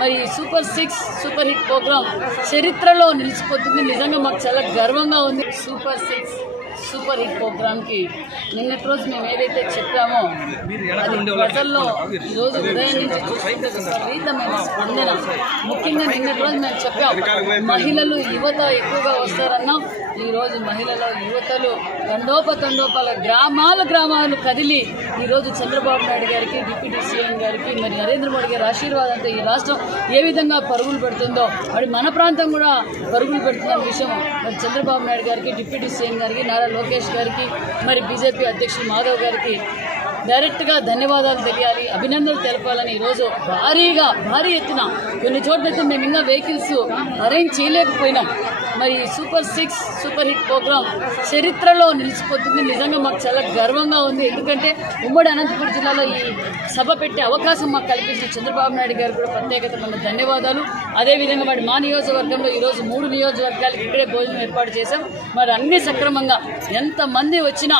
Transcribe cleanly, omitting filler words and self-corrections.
మరి super 6 super hit programme చరిత్రలో నిలిచిపోతుంది. నిజంగా మాకు చాలా గర్వంగా ఉంది. సూపర్ 6 సూపర్ హిట్ ప్రోగ్రామ్కి నిన్నటి రోజు మేము ఏదైతే చెప్పామో అది ప్రజల్లో ఈరోజు ఉదయం నుంచి విపరీతమైన స్పందన. ముఖ్యంగా నిన్నటి రోజు మేము చెప్పాం మహిళలు యువత ఎక్కువగా వస్తారన్నాం. ఈరోజు మహిళలు యువతలు తండోపతండోపాల గ్రామాలు కదిలి ఈరోజు చంద్రబాబు నాయుడు గారికి, డిప్యూటీ సీఎం గారికి, మరి నరేంద్ర మోడీ గారి ఆశీర్వాదంతో ఈ రాష్ట్రం ఏ విధంగా పరుగులు పెడుతుందో మరి మన ప్రాంతం కూడా పరుగులు పెడుతున్న విషయం మరి చంద్రబాబు నాయుడు గారికి, డిప్యూటీ సీఎం గారికి, నారా లోకేష్ గారికి, మరి బీజేపీ అధ్యక్షుడు మాధవ్ గారికి డైరెక్ట్గా ధన్యవాదాలు తెలియాలి, అభినందనలు తెలపాలని ఈరోజు భారీ ఎత్తున కొన్ని చోట్లయితే మేము ఇంకా వెహికల్స్ అరేంజ్ చేయలేకపోయినాం. మరి సూపర్ 6 సూపర్ హిట్ ప్రోగ్రామ్ చరిత్రలో నిలిచిపోతుంది. నిజంగా మాకు చాలా గర్వంగా ఉంది. ఎందుకంటే ఉమ్మడి అనంతపురం జిల్లాలో ఈ సభ పెట్టే అవకాశం మాకు కల్పించి చంద్రబాబు నాయుడు గారు కూడా ప్రత్యేకతమైన ధన్యవాదాలు. అదేవిధంగా మరి మా నియోజకవర్గంలో ఈరోజు 3 నియోజకవర్గాలకు ఇక్కడే భోజనం ఏర్పాటు చేశాం. మరి అన్ని సక్రమంగా ఎంతమంది వచ్చినా